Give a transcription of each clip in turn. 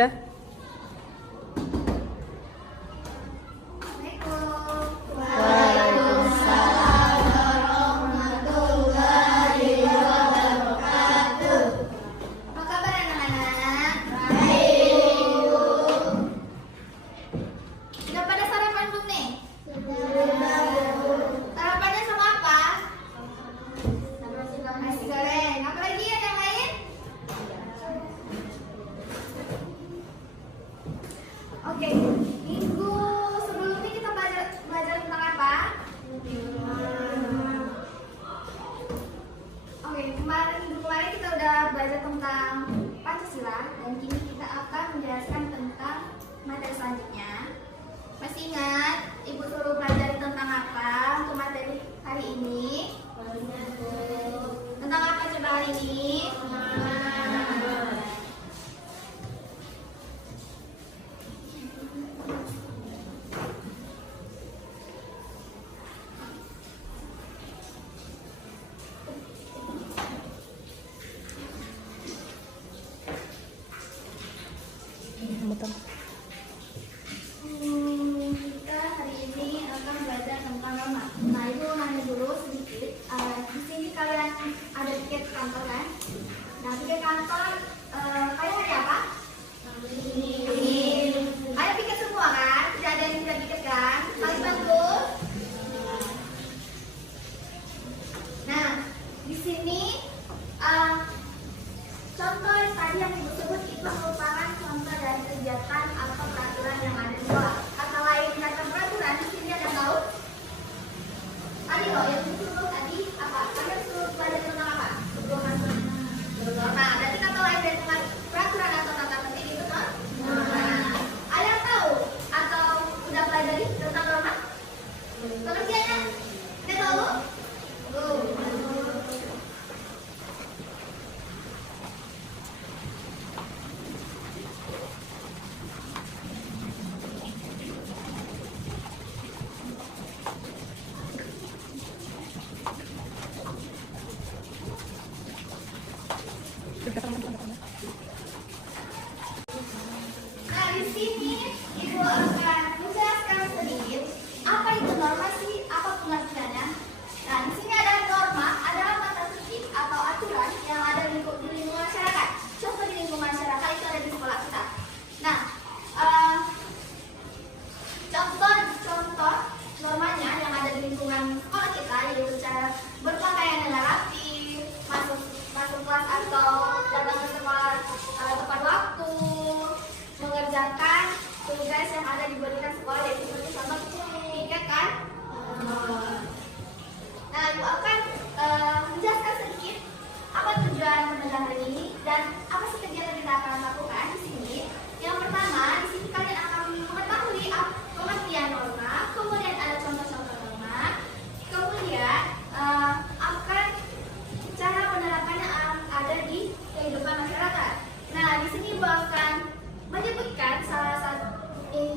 Sudah. Oke, minggu sebelumnya kita belajar tentang apa? Oke, minggu kemarin kita udah belajar tentang Pancasila dan kini kita akan menjelaskan tentang materi selanjutnya. Masih ingat Ibu suruh pelajari tentang apa untuk materi hari ini? Tentang apa coba hari ini? Kita hari ini akan belajar tentang norma. Nah, itu nanya dulu sedikit. Di sini kalian ada tiket kantor kan? Nah, tiket kantor kalian hari apa? Ini. Ada tiket semua kan? Tidak ada yang tidak tiket kan? Kalian bantu. Nah, di sini contoh tadi yang disebut itu merupakan contoh dari kegiatan atau peraturan yang ada di sekolah. Kata lain kata peraturan di sini ada tahu? Tadi loh yang disuruh tadi apa? Kalian suruh belajar tentang apa? Nah, berarti kata lain dari peraturan atau tata tertib itu kan? Ada yang tahu atau udah pelajari tentang norma? Pengertiannya? Tidak tahu? Nah, di sini Ibu akan menjelaskan sedikit apa itu norma sih, apa pengertiannya. Nah, di sini ada norma, adalah tata tertib atau aturan yang ada di lingkungan masyarakat. Contoh di lingkungan masyarakat itu ada di sekolah kita. Nah, contoh normanya yang ada di lingkungan sekolah kita yaitu cara berpakaian dengan rapi, masuk kelas atau datang ke sekolah tepat waktu, mengerjakan tugas yang ada diberikan sekolah yaitu seperti contoh tiket kan. Nah, Ibu akan menjelaskan sedikit apa tujuan pembelajaran hari ini dan apa sih kegiatan kita akan lakukan di sini. Yang pertama, di sini kalian akan mengetahui pengertian norma, kemudian ada contoh-contoh norma, kemudian akan cara penerapannya ada di kehidupan masyarakat. Nah, di sini Ibu akan menyebutkan salah satu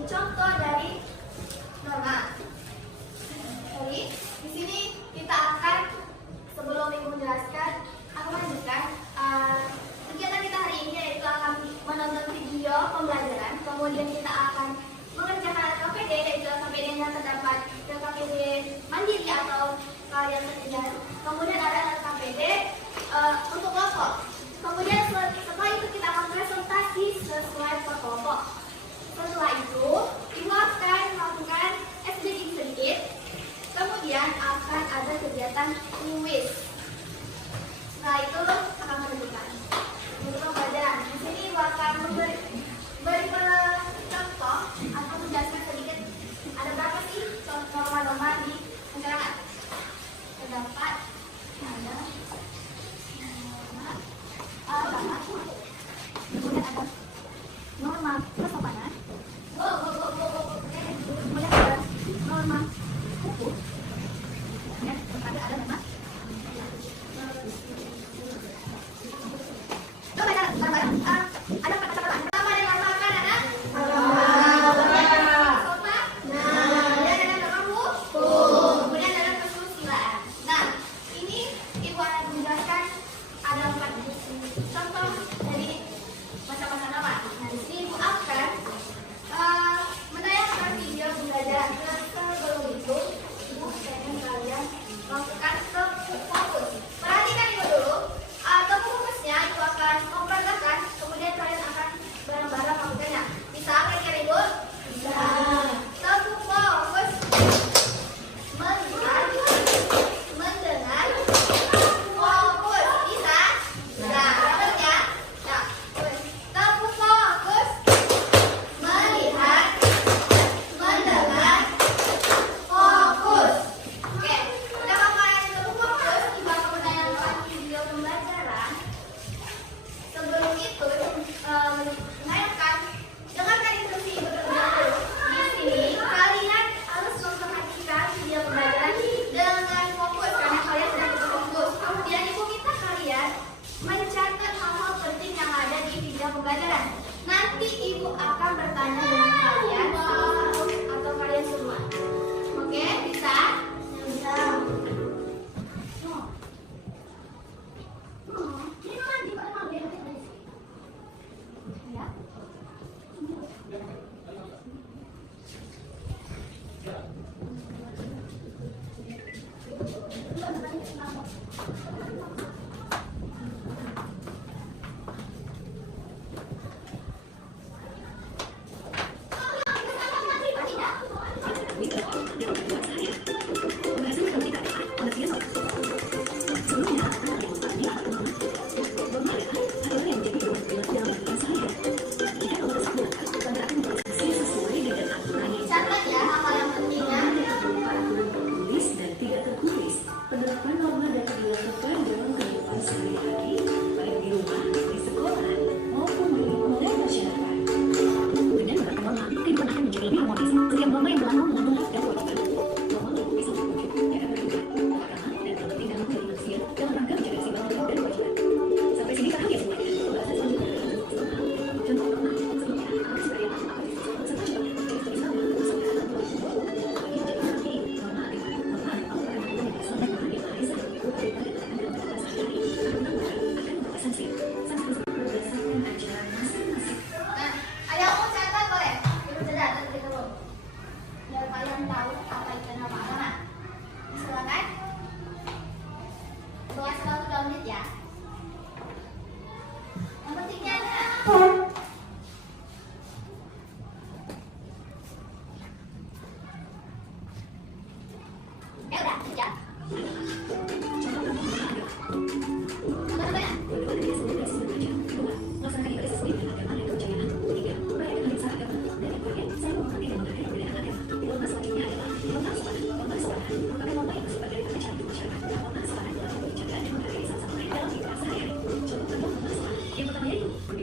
contoh dari norma. Jadi, di sini kita akan sebelum Ibu menjelaskan, aku lanjutkan kegiatan kita hari ini yaitu akan menonton video pembelajaran, kemudian kita akan mengerjakan LKPD yaitu LKPD-nya terdapat LKPD mandiri atau kalian kerja. Kemudian ada LKPD untuk kelompok. Kemudian setelah itu kita akan presentasi sesuai per kelompok. Setelah itu, Ibu akan melakukan SDG sedikit. Kemudian akan ada kegiatan kuis. Setelah itu akan menentukan untuk pembelajaran. Di sini Ibu akan beri contoh atau menjelaskan sedikit ada berapa sih norma-norma di masyarakat. Terdapat ada kemudian ada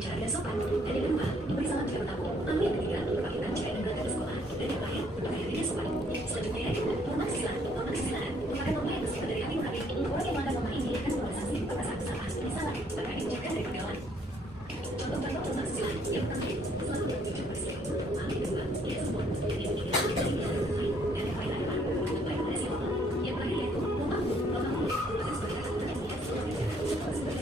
berbicara dengan sopan. Dan yang kedua, diberi salam jika bertamu. Lalu yang ketiga, berpakaian jika dan berangkat ke sekolah. Dan yang terakhir, berpakaian dengan sopan. Selanjutnya, hormat kesusilaan. Hormat kesusilaan merupakan norma yang bersifat dari hati nurani. Orang yang melanggar norma ini akan mendapat sanksi berupa pasal salah seperti salah, bahkan dijauhkan dari pergaulan. Contoh-contoh hormat kesusilaan yang pertama, selalu bertujuan pada siapa. Lalu yang kedua, tidak sombong. Dan yang ketiga, tidak lain. Dan yang paling adalah berbuat baik pada siapa. Yang terakhir yaitu lomba umum merupakan sebagai aturan yang biasa sebagai salah satu dari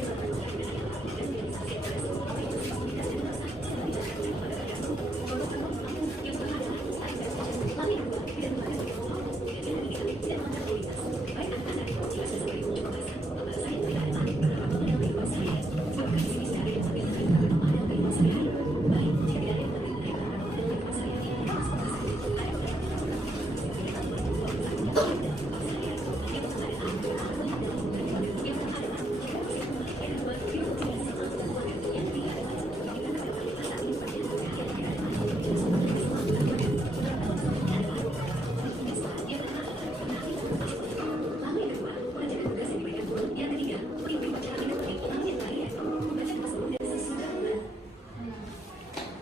dan organisasi pada seluruh organisasi dan masa sebagai pada tergantung produk yang pertama adalah saling bekerja. Lalu yang kedua, tidak menggunakan sebagai lomba umum. Dan yang ketiga, tidak melanggar kualitas. Baik anak-anak jika sudah sebagai unjuk rasa, maka saya tidak adalah beberapa model kehidupan sehari-hari. Maka di sini tidak ada yang berbeda dari beberapa model kehidupan sehari-hari. Baik, jika tidak ada yang berbeda dari beberapa model kehidupan sehari-hari, maka masuk ke sini. Ada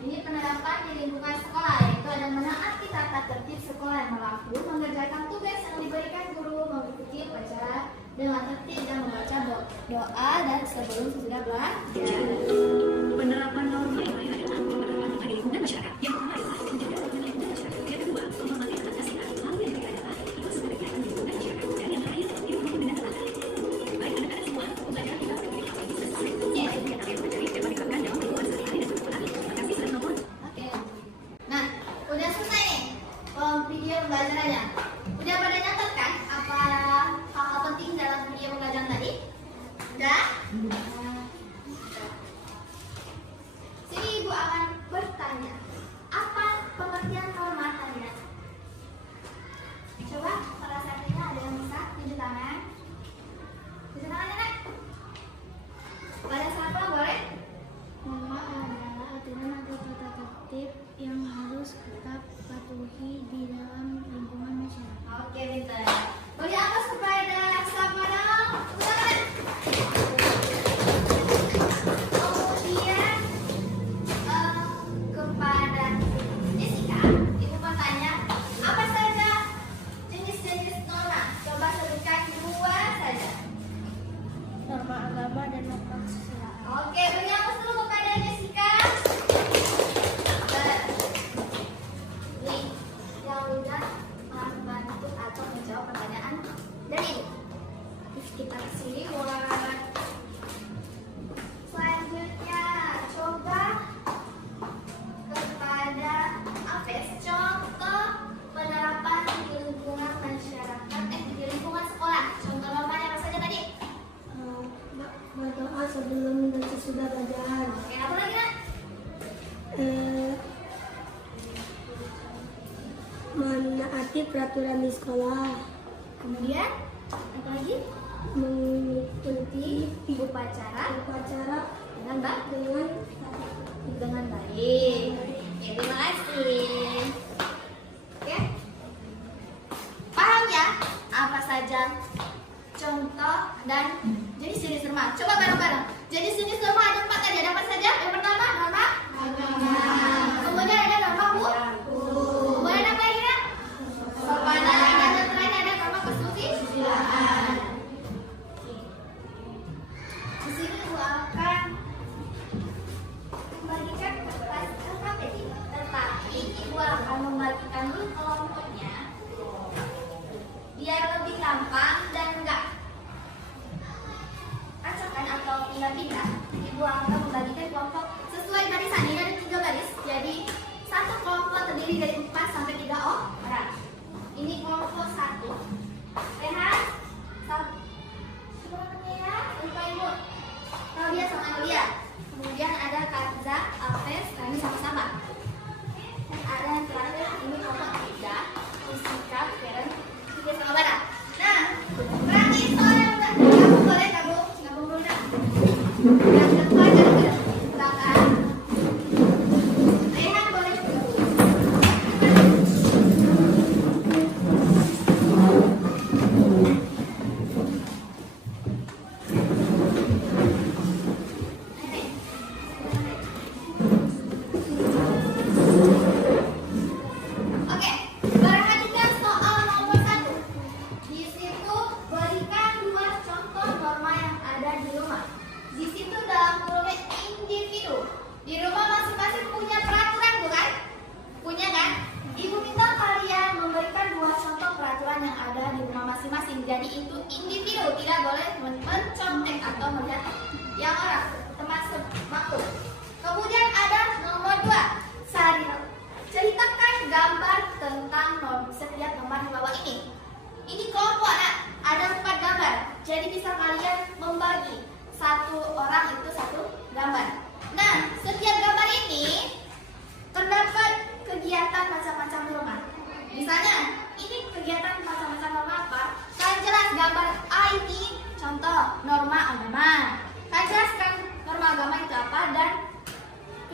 Ini penerapan di lingkungan sekolah, yaitu ada menaati tata tertib sekolah yang berlaku, mengerjakan tugas yang diberikan guru, mengikuti upacara dengan tertib dan membaca doa dan sebelum sesudah belajar. penerapan norma yang lain adalah penerapan norma di lingkungan masyarakat. Yang pertama adalah menjaga lingkungan masyarakat. Yang kedua, menghormati anak kasihan. Lalu yang ketiga adalah ikut serta kegiatan di lingkungan masyarakat. Dan yang terakhir, hidup rukun dengan tetangga. Baik anak-anak semua, belajar kita berdiri apa itu sesuai dengan yang kalian pelajari dapat diterapkan dalam kehidupan sehari-hari dan berguna. Terima kasih sudah menonton. Oke. Nah, udah selesai nih video pembelajarannya. Udah pada nyatet kan apa hal-hal penting dalam video pembelajaran tadi? Udah? Sini Ibu akan bertanya, apa pengertian hormatannya? Coba salah satunya ada yang bisa tunjuk tangan. Tunjuk tangan, Nenek. Pada siapa boleh? Norma adalah aturan atau tata tertib yang harus tetap patuhi di dalam lingkungan masyarakat. Oke, pintar. Beri atas kepada siapa dong? Tangan. Kemudian kepada Jessica, Ibu bertanya, apa saja jenis-jenis norma? Coba sebutkan dua saja. Norma agama dan norma kesusilaan. Oke, beri atas dulu kepada Jessica. Nih, yang udah membantu atau menjawab pertanyaan dari Ibu. Terus kita kesini buat selanjutnya. Coba kepada Apes, contoh penerapan di lingkungan masyarakat, di lingkungan sekolah. Contoh normanya apa saja tadi? Berdoa sebelum dan sesudah belajar. Oke, apa lagi nak? Menaati peraturan di sekolah. Kemudian apa lagi? Mengikuti Upacara upacara dengan baik. Oke, terima kasih. Oke, paham ya? Apa saja contoh dan jenis-jenis norma? Coba bareng-bareng. Jenis-jenis norma ada 4 tadi. Ada apa saja? Yang pertama norma agama. Kemudian ada norma kemudian apa lagi ya? Kepada dan yang terakhir ada norma kesusilaan. Di sini Ibu akan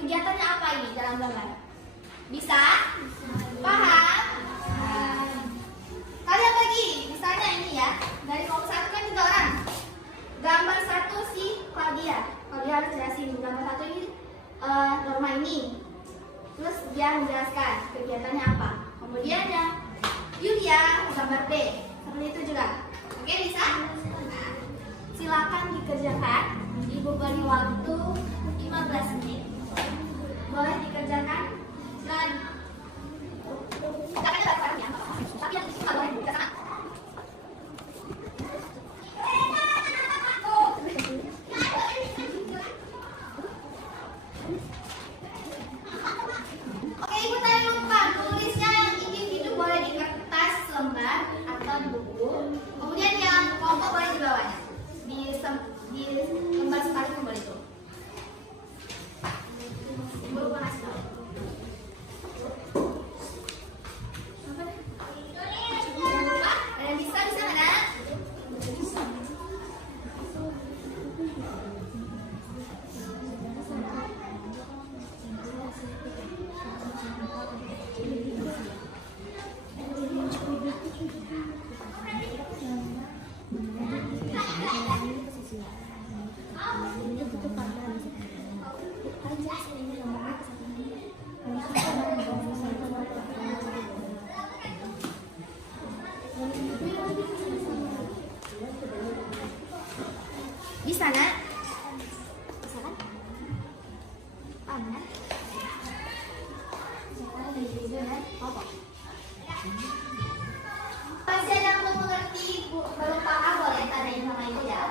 Kegiatannya apa ini dalam gambar? Bisa? Paham? Kalian bagi, misalnya ini ya, dari kelompok 1 kan 3 orang. Gambar 1 si Claudia. Claudia harus jelasin gambar 1 ini Norma ini. Terus dia menjelaskan kegiatannya apa. Kemudian yang Yulia gambar B. Seperti itu juga. Oke, bisa? Silakan dikerjakan. Ibu beri waktu 15 menit. Boleh dikerjakan? Silakan. Silakan ada barangnya. Tapi yang disuka boleh dikerjakan. Oke, ibu tadi lupa. Tulisnya yang individu boleh di kertas lembar atau di buku. Kemudian yang kelompok boleh di bawahnya. Di lembar sekalipun boleh tuh. Ibu lupa ngasih tahu. Ada yang bisa nggak ada? Bisa nak? Bisa kan? Paham kan? Sekarang dari video kan? Apa? Masih ada yang belum mengerti, belum paham, boleh tanyain sama ibu ya.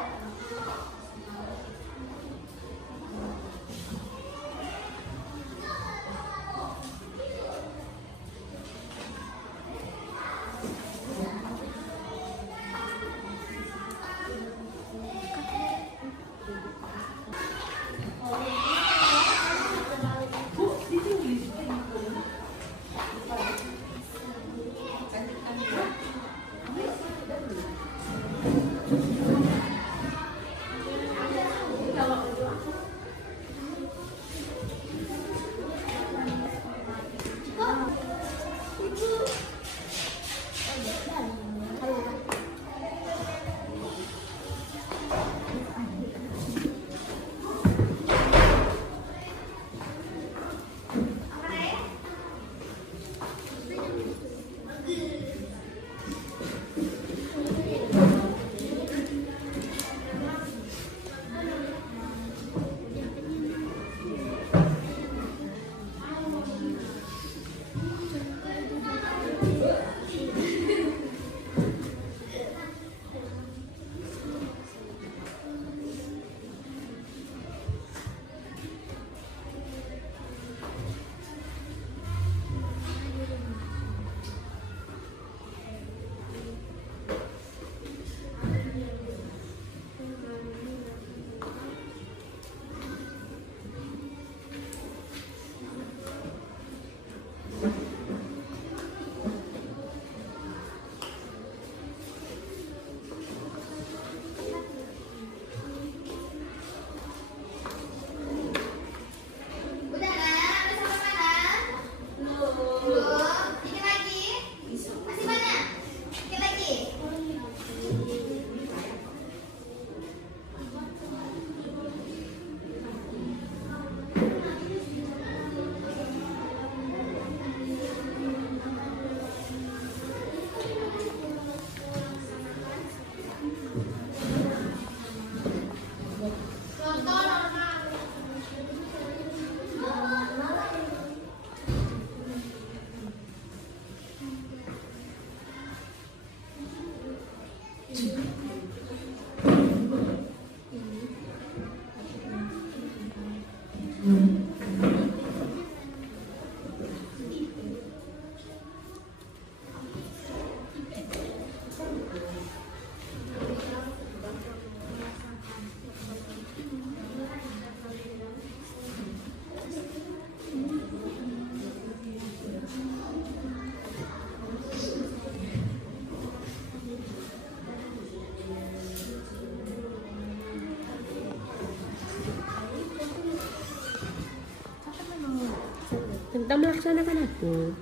Kita melaksanakan apa?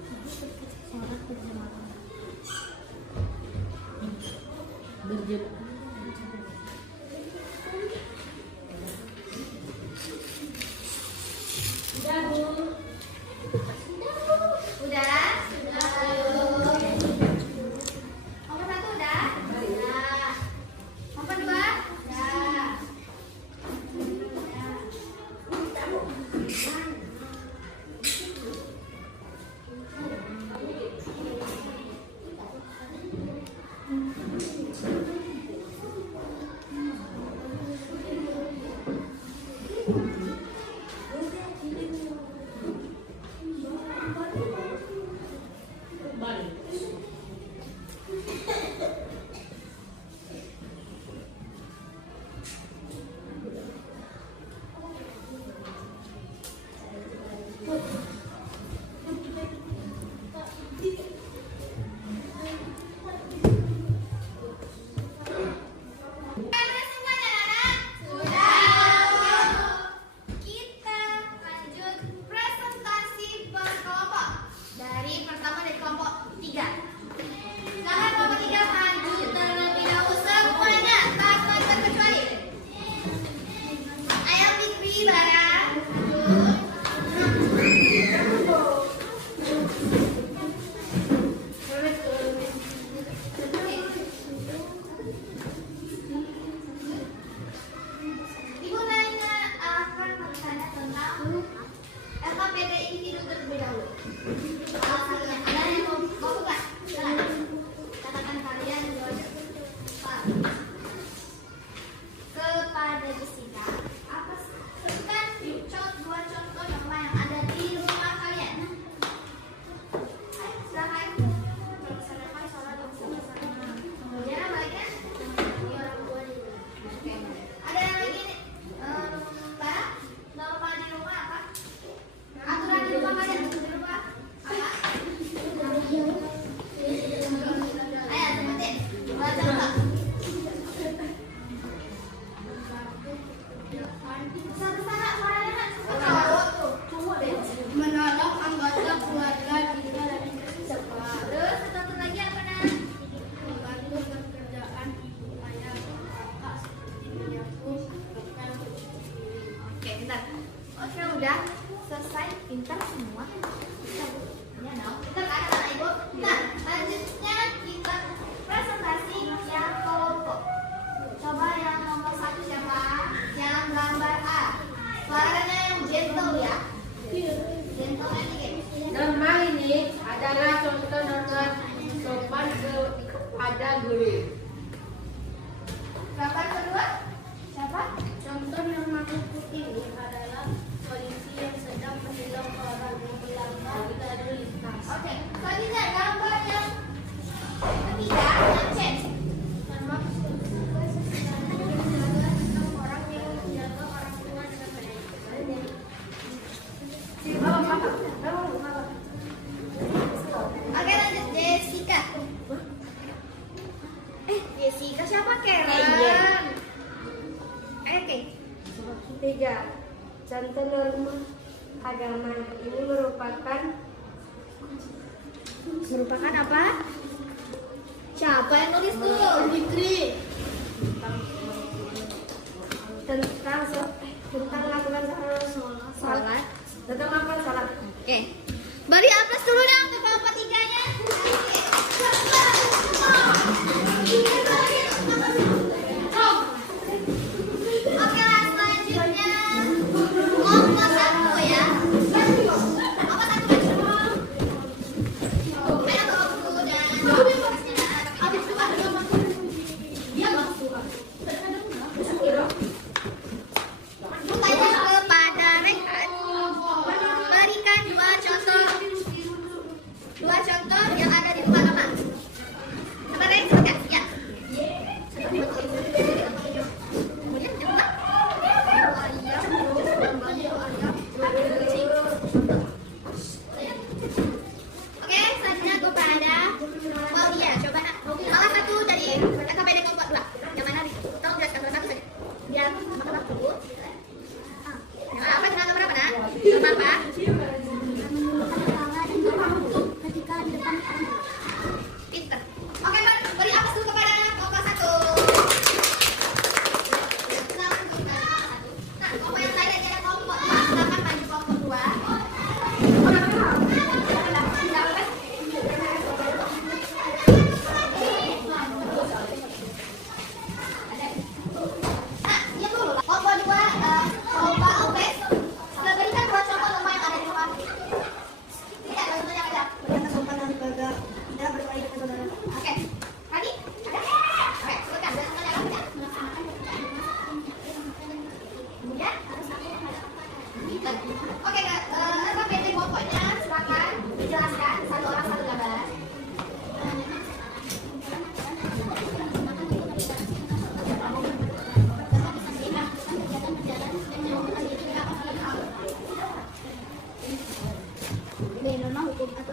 sholat berjamaah. Udah? Nomor 1 udah? Udah. Nomor 2? Udah. Kita lanjut presentasi per kelompok. Dari pertama dari kelompok 3. Silakan kelompok 3 maju terlebih dahulu semuanya tanpa terkecuali. Ayo Fikri bareng. Ibu Nana akan bertanya tentang LKPD individu terlebih dahulu. Alasannya, ada yang mau buka? Silakan. Katakan kalian dua Pak. Kepada Jessica, apa sebutkan dua contoh nama yang ada di rumah kalian. Ayo, silakan. Ya, baiknya. Oke. Ada yang lagi nih? Mbak, normal di rumah apa? Aturan di rumah kalian di rumah apa? Ayo, sebutin. Dua contoh. Besar-besar, suaranya kan cowok tuh. Menolong anggota keluarga kita lagi kerja. Terus satu lagi apa Nak? Membantu pekerjaan ibu ayah kakak seperti aku. Oke, bentar. Oke, udah selesai. Pintar semua. Ya, no. Pintar kan kata Ibu? Nah, lanjutnya kita presentasi yang kelompok. Coba yang nomor 1 siapa? Yang gambar A. Suaranya yang gentle ya. Gentle nih. Nama ini adalah contoh norma sopan kepada guru. Gambar kedua? Siapa? Contoh norma hukum ini adalah polisi yang sedang menindak orang yang melanggar lalu lintas. Oke. Selanjutnya gambar yang ketiga, yang C. Norma hukum menjaga 6 orang yang menjaga orang tua dengan baik. Oke, lanjut Jessica. Jessica siapa? Karen. Oke. 3. Contoh norma agama ini merupakan apa? Siapa yang nulis tuh? Fikri. tentang lakukan salat. Tentang melakukan salat. Oke. Beri aplaus dulu dong untuk kelompok 3-nya. Oke lah, selanjutnya kelompok 1 ya. Kelompok 1 maju. Ayo kelompok dan habis itu Bukanya kepada rekan. Berikan dua contoh yang ada di rumah Bapak. Coba guys, lihat. Ya. Kemudian di rumah Oke, selanjutnya kepada Claudia. Coba nak, salah satu dari LKPD kelompok 2. Yang mana nih? Tolong jelaskan satu saja. Biar makan waktu. Apa dengan nomor apa nak? Nomor apa?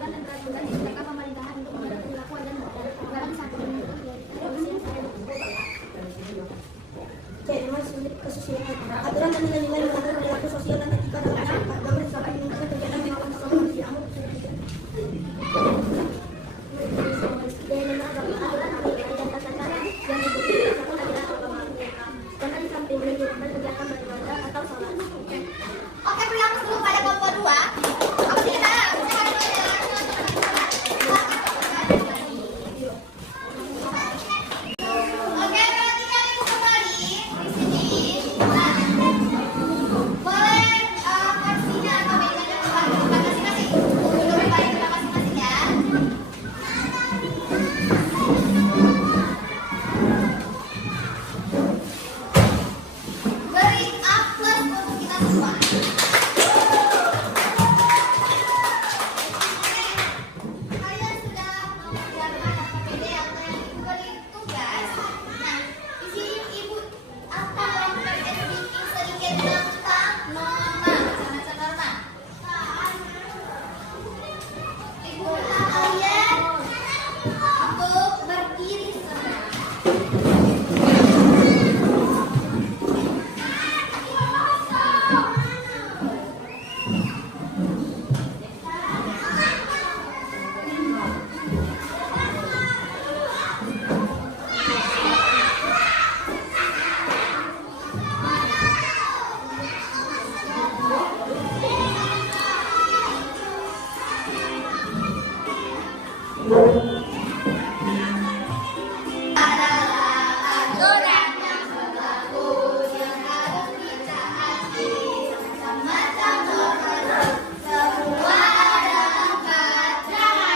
kebijakan dan peraturan yang ditetapkan pemerintahan untuk menjaga perilaku dan barang satu bentuk regulasi yang saya C. Norma kesusilaan. Aturan dan nilai-nilai mengatur perilaku sosial dan etika dalam masyarakat. Dalam misalkan menunjukkan kegiatan melawan hak asasi manusia. D. Norma agama. Aturan atau identitas yang diikuti ataupun ajaran agama. Karena di samping menunjukkan kegiatan beribadah atau sholat. Oke, berlangsung dulu pada kelompok 2. Apa sih kita? Oke, perhatikan ibu kembali di sini. Nah, boleh versinya atau bedanya kembali ke tempat masing-masing. Untuk kembali ke tempat masing-masing ya. Beri aplaus untuk kita semua. Kalian sudah mengerjakan AKPD atau yang ibu beri tugas. Nah, di sini ibu akan melakukan speaking sedikit tentang norma, macam-macam norma. Ibu kalian untuk berdiri semua. Aturan yang berlaku yang harus ditaati, macam-macam norma, semua dapat ada norma agama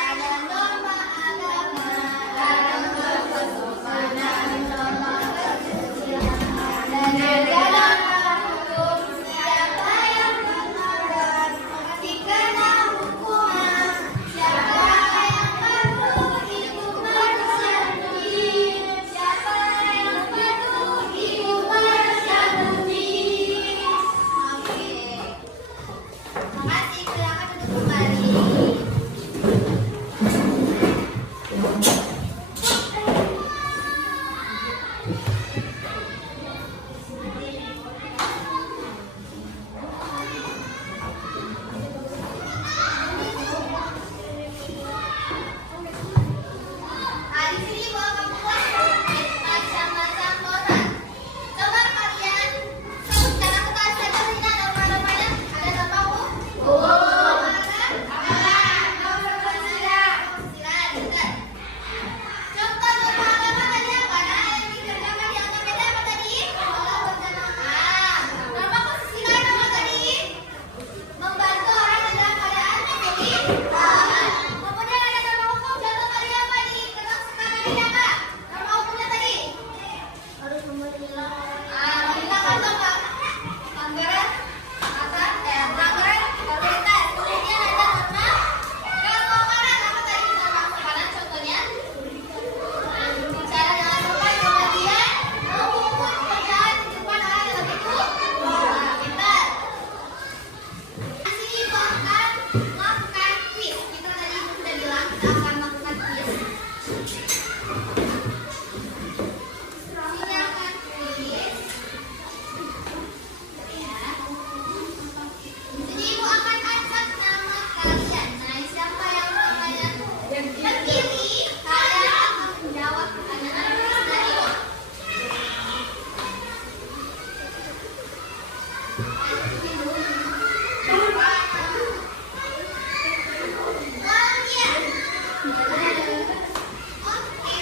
ada norma agama, ada norma kesopanan, norma kesucian, dan ada norma hukum. Siapa yang melanggar pasti kena hukuman. Siapa yang patuh dihukum manusia. Siapa yang patuh dihukum manusia. Oke. Makasih, silakan duduk kembali. Nah, di sini mau kamu buat macam-macam norma. Coba kalian sebutkan, aku kasih saja norma-normanya. Ada norma hukum, norma kesusilaan, benar. Contoh norma agama tadi apa? Nah, yang dikerjakan di AKPD apa tadi? Norma kesusilaan apa tadi? Membantu orang yang dalam keadaan kesulitan. Kemudian ada norma hukum. Contoh tadi apa di kertas sekarang ini apa? Norma hukumnya tadi? harus memilih Menghilangkan apa? Pelanggaran pelanggaran prioritas. Kemudian ada norma kesopanan apa tadi? Norma kesopanan contohnya bicara dengan sopan, kemudian mengukur pekerjaan di depan orang yang lebih tua. Pintar. Di sini ibu akan melakukan quiz. Kita tadi ibu sudah bilang kita akan melakukan quiz. Ini akan quiz. Ya. Di sini ibu akan acak nama kalian. Nah, siapa yang namanya terpilih, kalian akan menjawab pertanyaan quiz dari ibu. Uangnya. Oke,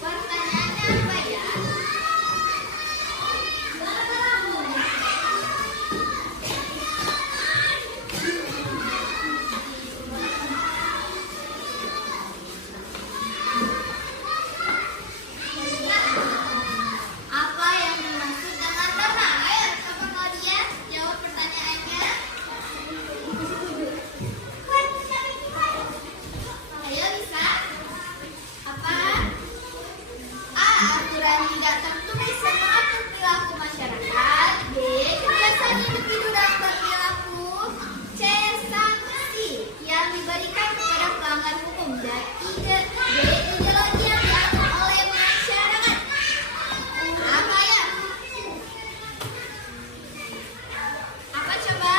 pertanyaannya apa ya? Apa yang dimaksud dengan norma? Ayo, coba kalian jawab pertanyaannya. Ayo, bisa? Apa? aturan tidak tertulis yang mengatur perilaku masyarakat. B. Kebiasaan individu dalam berperilaku. C. Sanksi yang diberikan kepada pelanggar hukum. Dan D. Ideologi yang diatur oleh masyarakat. Apa ya? Apa coba?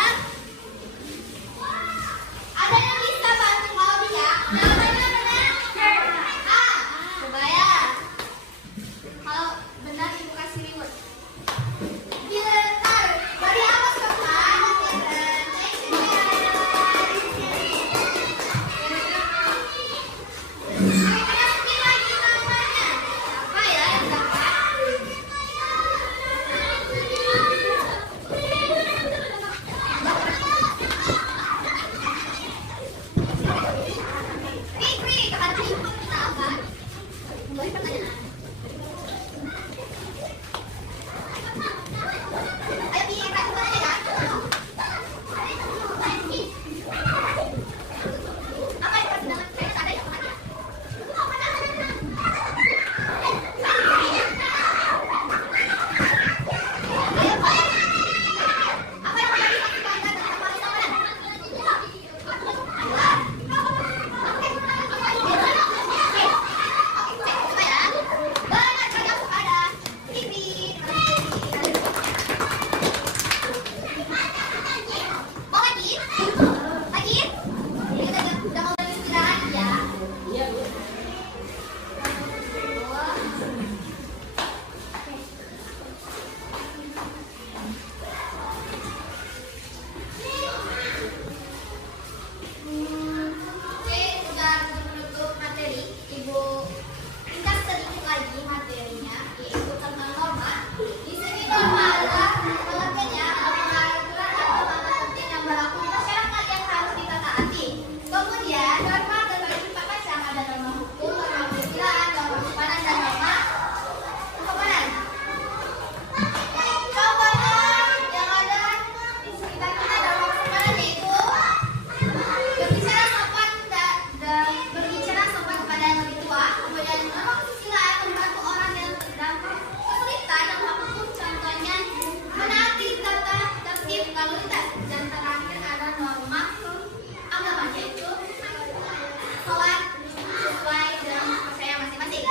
Ada yang bisa bantu kalau bisa? Jawabannya benar? A. Coba ya. Kalau benar ibu kasih reward. Benar. Beri apa coba? Apa ya yang dapat? Fikri, kepada ibu kita apa? Kembali pertanyaan. Ayo diikat kembali ya. Apa yang pertanyaan? Saya ada yang tanya. Apa yang terjadi saat kita dan kembali sama? Oke, sudah menutup materi. Ibu ringkas sedikit lagi materinya, yaitu tentang norma. Di sini norma adalah pengertiannya aturan atau tata tertib yang berlaku di masyarakat yang harus ditataati. Kemudian norma terbagi empat macam, ada norma hukum, norma persilaan, norma simpanan, dan norma kesopanan. Contohnya yang ada di sekitar kita norma kesopanan yaitu berbicara sopan kepada yang lebih tua. Kemudian norma kesusilaan membantu orang yang terdampak kesulitan dan hukum, contohnya menaati tata tertib lalu lintas. Dan terakhir ada norma agama yaitu sholat sesuai dengan percaya masing-masing.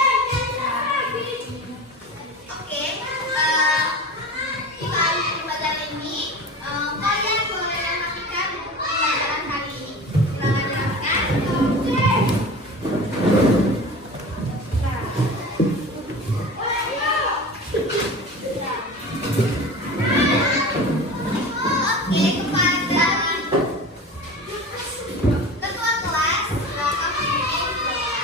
Oke, kita akhiri pelajaran ini. Kalian boleh matikan pelajaran kali ini. Silakan dilakukan. Oke, kepada ketua kelas, silakan pimpin ya.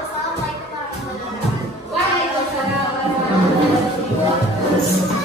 Wassalamualaikum warahmatullahi wabarakatuh.